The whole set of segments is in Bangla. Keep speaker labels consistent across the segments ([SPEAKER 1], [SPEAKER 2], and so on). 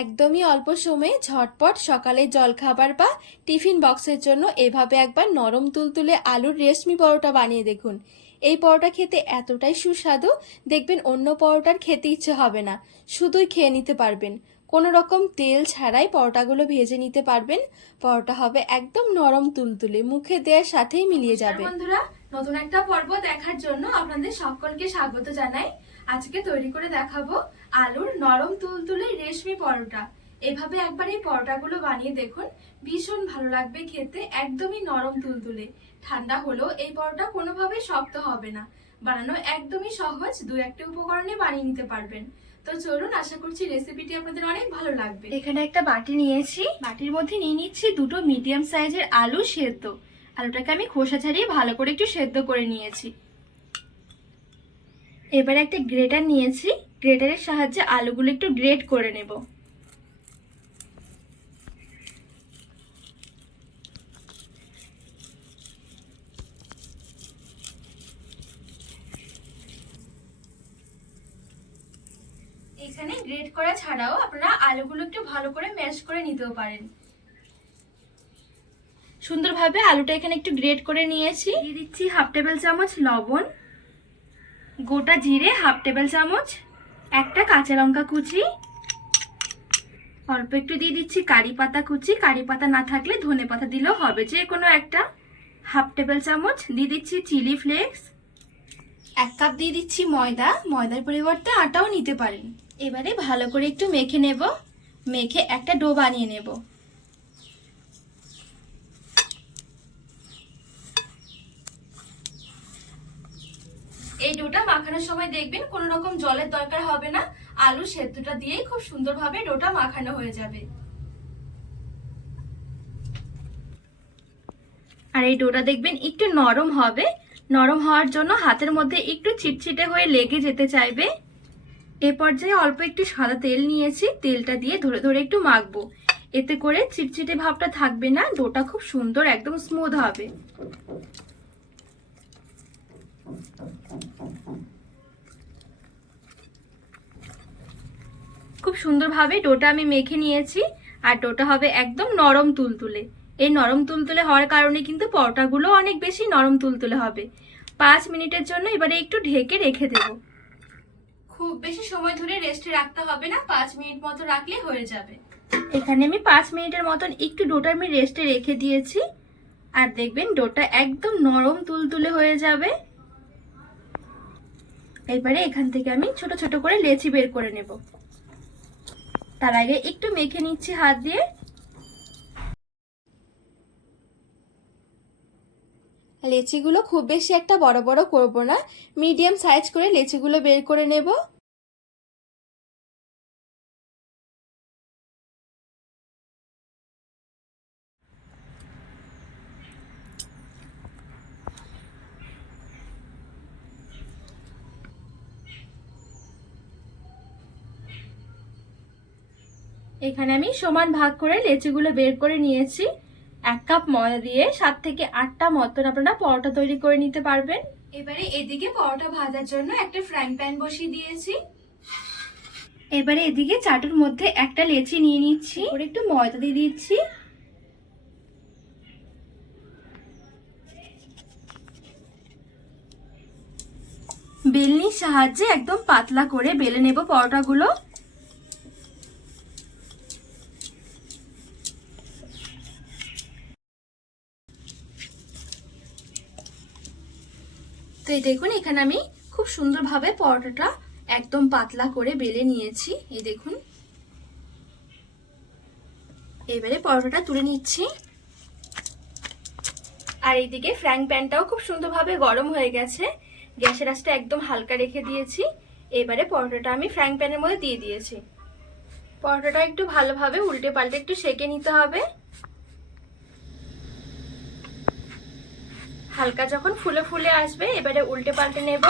[SPEAKER 1] একদমই অল্প সময়ে ঝটপট সকালের জলখাবার বা টিফিন বক্সের জন্য এভাবে একবার নরম তুলতুলে আলুর রেশমি পরোটা বানিয়ে দেখুন। এই পরোটা খেতে এতটাই সুস্বাদু, দেখবেন অন্য পরোটার খেতে ইচ্ছে হবে না। শুধুই খেয়ে নিতে পারবেন। কোনো রকম তেল ছাড়াই পরোটাগুলো ভেজে নিতে পারবেন। পরোটা হবে একদম নরম তুলতুলে মুখে দেওয়ার সাথেই মিলিয়ে যাবে। বন্ধুরা নতুন একটা পর্ব দেখার জন্য আপনাদের সকলকে স্বাগত জানাই। আজকে তৈরি করে দেখাবো আলুর নরম তুলতুলে রেশমি পরোটা। এভাবে একবার এই পরোটাগুলো বানিয়ে দেখুন ভীষণ ভালো লাগবে খেতে একদমই নরম তুলতুলে। ঠান্ডা হলেও এই পরোটা কোনোভাবেই শক্ত হবে না। বানানো একদমই সহজ দু একটা উপকরণে বানিয়ে নিতে পারবেন। তো চলুন, আশা করছি রেসিপিটি আপনাদের অনেক ভালো লাগবে। এখানে একটা বাটি নিয়েছি। বাটির মধ্যে নিয়ে নিচ্ছি দুটো মিডিয়াম সাইজের আলু সেদ্ধ। আলুটাকে আমি খোসা ছাড়িয়ে ভালো করে একটু সেদ্ধ করে নিয়েছি। এবারে একটা গ্রেটার নিয়েছি। গ্রেটারের সাহায্যে আলুগুলো একটু গ্রেট করে নেব। এখানে গ্রেট করা ছাড়াও আপনারা আলুগুলো একটু ভালো করে ম্যাশ করে নিতেও পারেন। সুন্দরভাবে আলুটা এখানে একটু গ্রেট করে নিয়েছি। দিয়ে দিচ্ছি হাফ টেবিল চামচ লবণ, গোটা জিরে হাফ টেবিল চামচ, একটা কাঁচা লঙ্কা কুচি, অল্প একটু দিয়ে দিচ্ছি কারি পাতা কুচি। কারি পাতা না থাকলে ধনে পাতা দিলেও হবে, যে কোনো একটা। হাফ টেবিল চামচ দিয়ে দিচ্ছি চিলি ফ্লেক্স এক কাপ দিয়ে দিচ্ছি ময়দা। ময়দার পরিবর্তে আটাও নিতে পারেন। এবারে ভালো করে একটু মেখে নেব। মেখে একটা ডো বানিয়ে নেব। এই ডোটা মাখানোর সময় দেখবেন কোনো রকম জলের দরকার হবে না। আলু সেদ্ধটা দিয়েই খুব সুন্দরভাবে ডোটা মাখানো হয়ে যাবে। আর এই ডোটা দেখবেন একটু নরম হবে। নরম হওয়ার জন্য হাতের মধ্যে একটু চিটচিটে হয়ে লেগে যেতে চাইবে। এ পর্যায়ে অল্প একটু সাদা তেল নিয়েছি, তেলটা দিয়ে ধরে ধরে একটু মাখবো। এতে করে চিটচিটে ভাবটা থাকবে না, ডোটা খুব সুন্দর একদম স্মুথ হবে। খুব সুন্দরভাবে ডোটা আমি মেখে নিয়েছি, আর ডোটা হবে একদম নরম তুলতুলে। এই নরম তুলতুলে হওয়ার কারণে কিন্তু পরোটাগুলো অনেক বেশি নরম তুলতুলে হবে। পাঁচ মিনিটের জন্য এবারে একটু ঢেকে রেখে দেব। খুব বেশি সময় ধরে রেস্টে রাখতে হবে না, পাঁচ মিনিট মতো রাখলে হয়ে যাবে। এখানে আমি পাঁচ মিনিটের মতন একটু ডোটা আমি রেস্টে রেখে দিয়েছি। আর দেখবেন ডোটা একদম নরম তুলতুলে হয়ে যাবে। এবারে এখান থেকে আমি ছোট ছোট করে লেচি বের করে নেব। তার আগে একটু মেখে নিচ্ছি হাত দিয়ে। লেচিগুলো খুব বেশি একটা বড় বড় করব না। মিডিয়াম সাইজ করে লেচিগুলো বের করে নেব। এখানে আমি সমান ভাগ করে লেচিগুলো বের করে নিয়েছি। এক কাপ ময়দা দিয়ে সাত থেকে আটটা মতন আপনারা পরোটা তৈরি করে নিতে পারবেন। এবারে এদিকে পরোটা ভাজার জন্য একটা ফ্রাইং প্যান বসিয়ে দিয়েছি। এবারে এদিকে চাটুর মধ্যে একটা লেচি নিয়ে নিচ্ছি। ওর একটু ময়দা দিয়ে দিচ্ছি। বেলনির সাহায্যে একদম পাতলা করে বেলে নেব পরোটাগুলো। তো এই দেখুন, এখানে আমি খুব সুন্দরভাবে পরোটাটা একদম পাতলা করে বেলে নিয়েছি। এই দেখুন। এবারে পরোটাটা তুলে নিচ্ছি। আর এইদিকে ফ্র্যাঙ্ক প্যানটাও খুব সুন্দরভাবে গরম হয়ে গেছে। গ্যাসের আঁচটা একদম হালকা রেখে দিয়েছি। এবারে পরোটাটা আমি ফ্র্যাঙ্ক প্যানের মধ্যে দিয়ে দিয়েছি। পরোটাটা একটু ভালোভাবে উল্টে পাল্টে একটু সেকে নিতে হবে। হালকা যখন ফুলে ফুলে আসবে, এবারে উল্টে পাল্টে নেব।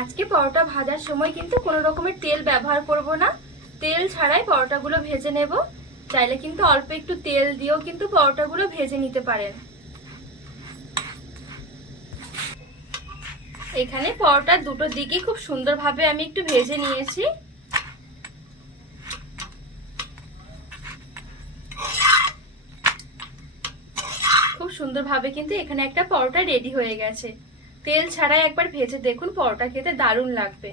[SPEAKER 1] আজকে পরোটা ভাজার সময় কিন্তু কোনো রকমের তেল ব্যবহার করব না। তেল ছাড়াই পরোটাগুলো ভেজে নেব। চাইলে কিন্তু অল্প একটু তেল দিয়েও কিন্তু পরোটাগুলো ভেজে নিতে পারেন। এখানে পরোটার দুটো দিকে খুব সুন্দরভাবে আমি একটু ভেজে নিয়েছি খুব সুন্দরভাবে কিন্তু এখানে একটা পরোটা রেডি হয়ে গেছে। তেল ছাড়াই একবার ভেজে দেখুন, পরোটা খেতে দারুণ লাগবে।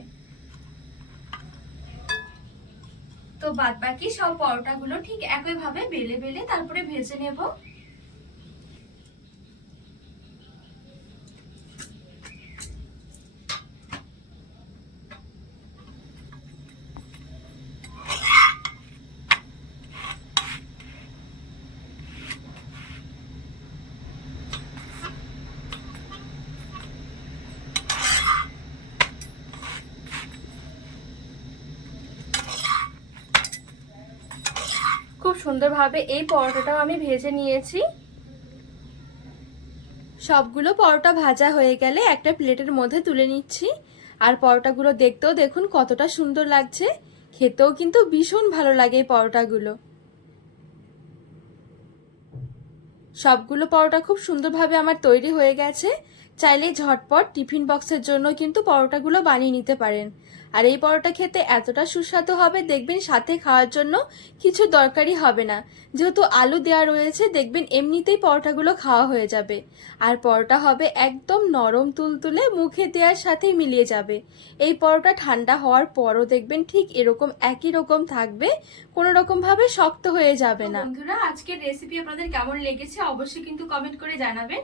[SPEAKER 1] তো বাদ বাকি সব পরোটাগুলো ঠিক একইভাবে বেলে বেলে তারপরে ভেজে নেব খুব সুন্দরভাবে এই পরোটাটাও আমি ভেজে নিয়েছি। সবগুলো পরোটা ভাজা হয়ে গেলে একটা প্লেটের মধ্যে তুলে নিচ্ছি। আর পরোটাগুলো দেখতেও দেখুন কতটা সুন্দর লাগছে। খেতেও কিন্তু ভীষণ ভালো লাগে এই পরোটাগুলো। সবগুলো পরোটা খুব সুন্দরভাবে আমার তৈরি হয়ে গেছে। চাইলে ঝটপট টিফিন বক্সের জন্য কিন্তু পরোটাগুলো বানিয়ে নিতে পারেন। আর এই পরোটা খেতে এতটা সুস্বাদু হবে দেখবেন সাথে খাওয়ার জন্য কিছু দরকারই হবে না। যেহেতু আলু দেওয়া রয়েছে দেখবেন এমনিতেই পরোটাগুলো খাওয়া হয়ে যাবে। আর পরোটা হবে একদম নরম তুলতুলে মুখে দেওয়ার সাথেই মিলিয়ে যাবে। এই পরোটা ঠান্ডা হওয়ার পরও দেখবেন ঠিক এরকম একই রকম থাকবে কোনো রকম ভাবে শক্ত হয়ে যাবে না। বন্ধুরা আজকের রেসিপি আপনাদের কেমন লেগেছে অবশ্যই কিন্তু কমেন্ট করে জানাবেন।